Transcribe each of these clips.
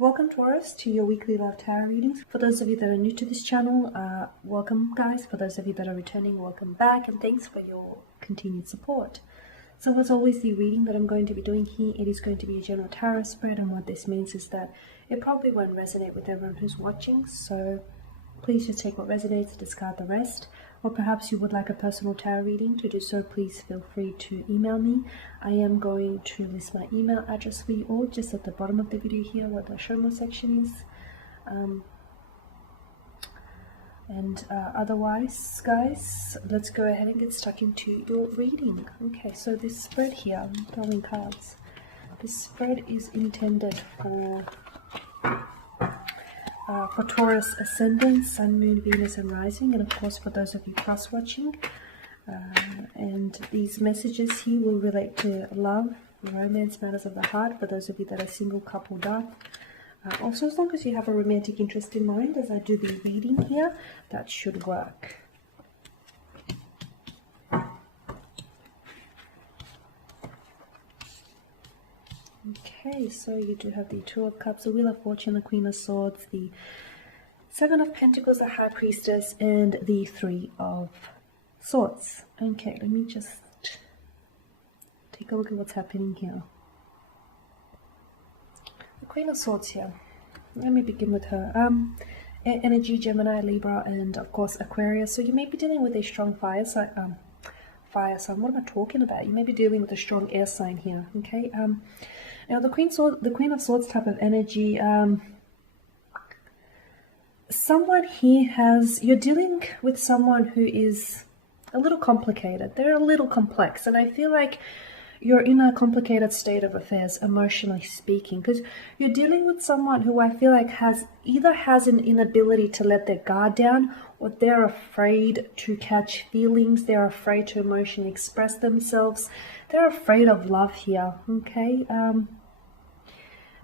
Welcome, Taurus, to your weekly love tarot readings. For those of you that are new to this channel, welcome, guys. For those of you that are returning, welcome back, and thanks for your continued support. So as always, the reading that I'm going to be doing here, it is going to be a general tarot spread, and what this means is that it probably won't resonate with everyone who's watching, so please just take what resonates, discard the rest. Or perhaps you would like a personal tarot reading. To do so, please feel free to email me. I am going to list my email address for you all just at the bottom of the video here where the show more section is. Otherwise, guys, let's go ahead and get stuck into your reading. Okay, so this spread here, I'm throwing cards. This spread is intended for Taurus Ascendant, Sun, Moon, Venus, and Rising, and of course for those of you cross-watching. And these messages here will relate to love, romance, matters of the heart, for those of you that are single, coupled up. Also, as long as you have a romantic interest in mind, as I do the reading here, that should work. Okay, so you do have the Two of Cups, the Wheel of Fortune, the Queen of Swords, the Seven of Pentacles, the High Priestess, and the Three of Swords. Okay, let me just take a look at what's happening here. The Queen of Swords here. Let me begin with her. Energy, Gemini, Libra, and of course Aquarius. So you may be dealing with a strong fire sign. What am I talking about? You may be dealing with a strong air sign here. Okay. Now the Queen of Swords type of energy. Someone here you're dealing with someone who is a little complicated. They're a little complex, and I feel like you're in a complicated state of affairs, emotionally speaking, because you're dealing with someone who I feel like either has an inability to let their guard down, or they're afraid to catch feelings, they're afraid to emotionally express themselves, they're afraid of love here, okay?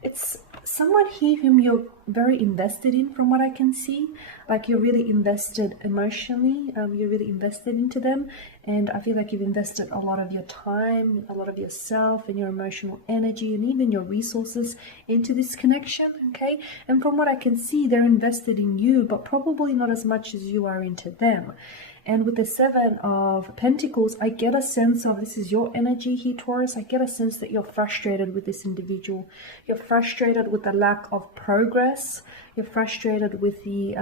It's someone here whom you're very invested in, from what I can see. Like you're really invested emotionally, you're really invested into them, and I feel like you've invested a lot of your time, a lot of yourself and your emotional energy and even your resources into this connection, okay? And from what I can see, they're invested in you, but probably not as much as you are into them. And with the Seven of Pentacles, I get a sense of, this is your energy here, Taurus, I get a sense that you're frustrated with this individual. You're frustrated with the lack of progress. You're frustrated with the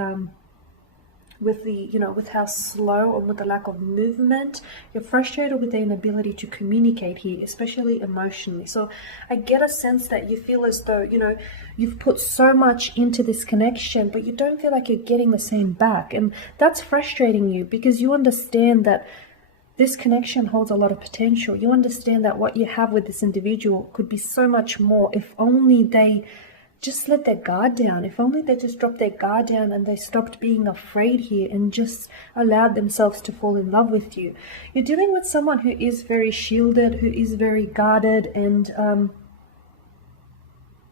with how slow, and with the lack of movement. You're frustrated with the inability to communicate here, especially emotionally. So I get a sense that you feel as though, you've put so much into this connection, but you don't feel like you're getting the same back. And that's frustrating you, because you understand that this connection holds a lot of potential. You understand that what you have with this individual could be so much more if only they just let their guard down. If only they just dropped their guard down and they stopped being afraid here and just allowed themselves to fall in love with you. You're dealing with someone who is very shielded, who is very guarded, and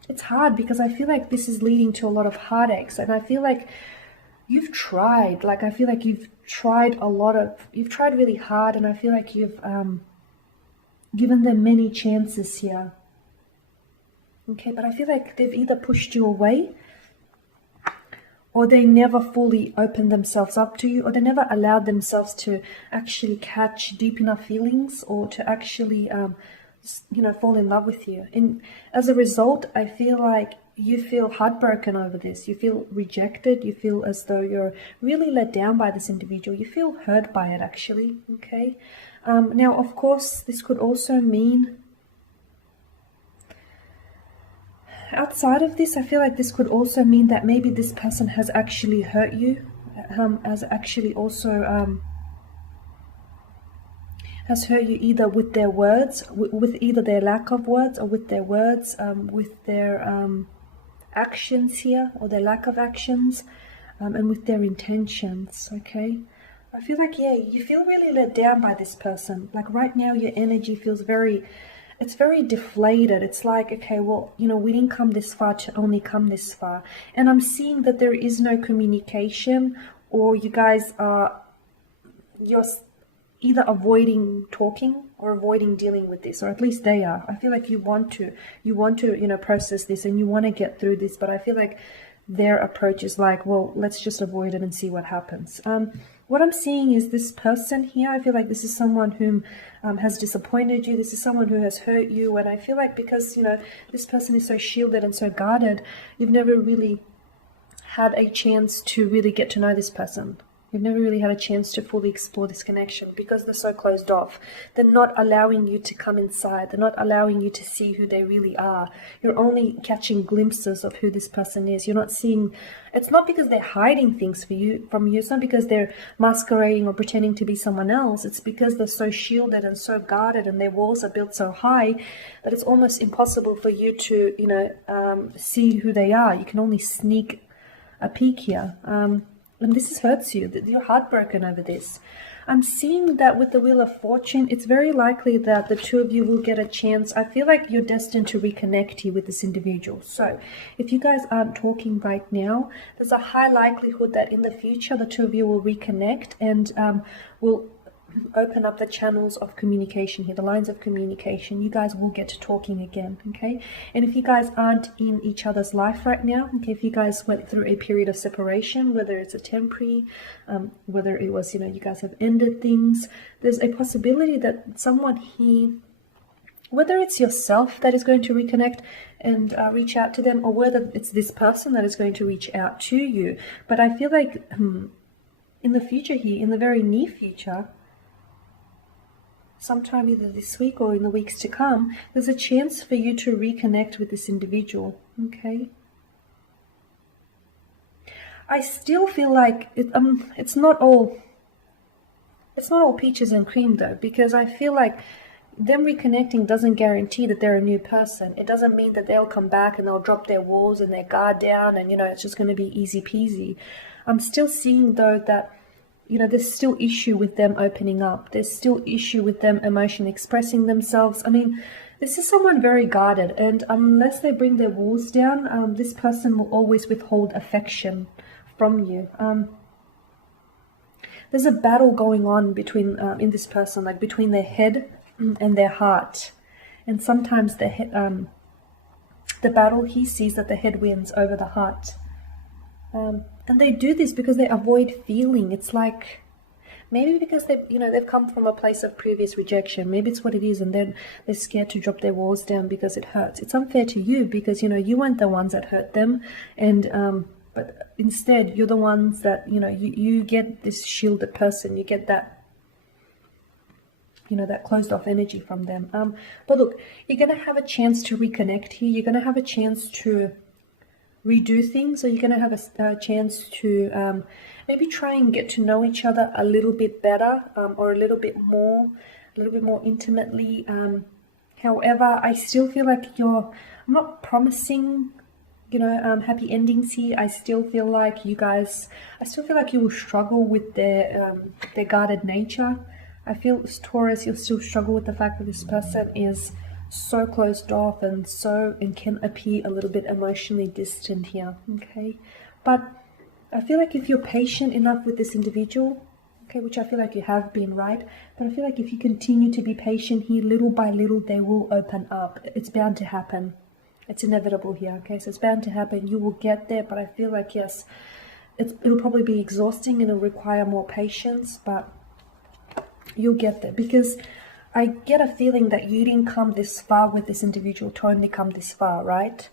it's hard because I feel like this is leading to a lot of heartaches, and I feel like you've tried. Like I feel like you've tried really hard, and I feel like you've given them many chances here. Okay, but I feel like they've either pushed you away, or they never fully opened themselves up to you, or they never allowed themselves to actually catch deep enough feelings, or to actually, fall in love with you. And as a result, I feel like you feel heartbroken over this. You feel rejected. You feel as though you're really let down by this individual. You feel hurt by it, actually. Okay. Now, of course, this could also mean, outside of this, I feel like this could also mean that maybe this person has actually hurt you, has hurt you either with their words, with either their lack of words, or with their words, with their actions here, or their lack of actions, and with their intentions, okay? I feel like, yeah, you feel really let down by this person. Like right now, your energy feels it's very deflated. It's like, okay, well, we didn't come this far to only come this far. And I'm seeing that there is no communication, or you guys are, either avoiding talking or avoiding dealing with this, or at least they are. I feel like you want to, process this and you want to get through this, but I feel like their approach is like, well, let's just avoid it and see what happens. What I'm seeing is this person here. I feel like this is someone whom has disappointed you. This is someone who has hurt you. And I feel like because, this person is so shielded and so guarded, you've never really had a chance to really get to know this person. You've never really had a chance to fully explore this connection because they're so closed off. They're not allowing you to come inside. They're not allowing you to see who they really are. You're only catching glimpses of who this person is. You're not seeing. It's not because they're hiding things from you. It's not because they're masquerading or pretending to be someone else. It's because they're so shielded and so guarded, and their walls are built so high that it's almost impossible for you to, see who they are. You can only sneak a peek here. And this hurts you. You're heartbroken over this. I'm seeing that with the Wheel of Fortune, it's very likely that the two of you will get a chance. I feel like you're destined to reconnect here with this individual. So if you guys aren't talking right now, there's a high likelihood that in the future, the two of you will reconnect and will open up the channels of communication here, the lines of communication. You guys will get to talking again, okay? And if you guys aren't in each other's life right now, okay, if you guys went through a period of separation, whether it's a temporary, whether it was, you guys have ended things, there's a possibility that someone here, whether it's yourself that is going to reconnect and reach out to them, or whether it's this person that is going to reach out to you. But I feel like in the future here, in the very near future, sometime either this week or in the weeks to come, there's a chance for you to reconnect with this individual, okay? I still feel like it's not all peaches and cream though, because I feel like them reconnecting doesn't guarantee that they're a new person. It doesn't mean that they'll come back and they'll drop their walls and their guard down and, it's just going to be easy peasy. I'm still seeing though that there's still issue with them opening up. There's still issue with them emotionally expressing themselves. I mean, this is someone very guarded, and unless they bring their walls down, this person will always withhold affection from you. There's a battle going on between in this person, like between their head and their heart, and sometimes the battle, he sees that the head wins over the heart. And they do this because they avoid feeling. It's like maybe because they've come from a place of previous rejection. Maybe it's what it is, and then they're scared to drop their walls down because it hurts. It's unfair to you because you weren't the ones that hurt them, and but instead you're the ones that you get this shielded person. You get that that closed off energy from them. But look, you're gonna have a chance to reconnect here. You're gonna have a chance to redo things, or you're going to have a chance to maybe try and get to know each other a little bit better, or a little bit more intimately. However, I still feel like I'm not promising happy endings here. I still feel like you will struggle with their guarded nature. I feel, Taurus, you'll still struggle with the fact that this person is so closed off and can appear a little bit emotionally distant here, okay? But I feel like if you're patient enough with this individual, okay, which I feel like you have been, right? But I feel like if you continue to be patient here, little by little, they will open up. It's bound to happen. It's inevitable here, okay? So it's bound to happen. You will get there, but I feel like, yes, it'll probably be exhausting and it'll require more patience, but you'll get there, because I get a feeling that you didn't come this far with this individual to only come this far, right?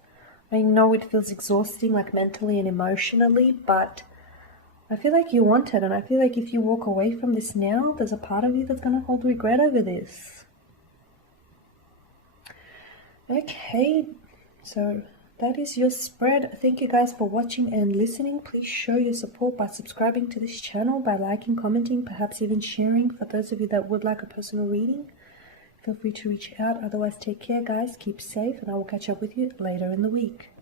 I know it feels exhausting, like mentally and emotionally, but I feel like you want it, and I feel like if you walk away from this now, there's a part of you that's going to hold regret over this. Okay, so that is your spread. Thank you guys for watching and listening. Please show your support by subscribing to this channel, by liking, commenting, perhaps even sharing. For those of you that would like a personal reading, feel free to reach out. Otherwise, take care, guys. Keep safe, and I will catch up with you later in the week.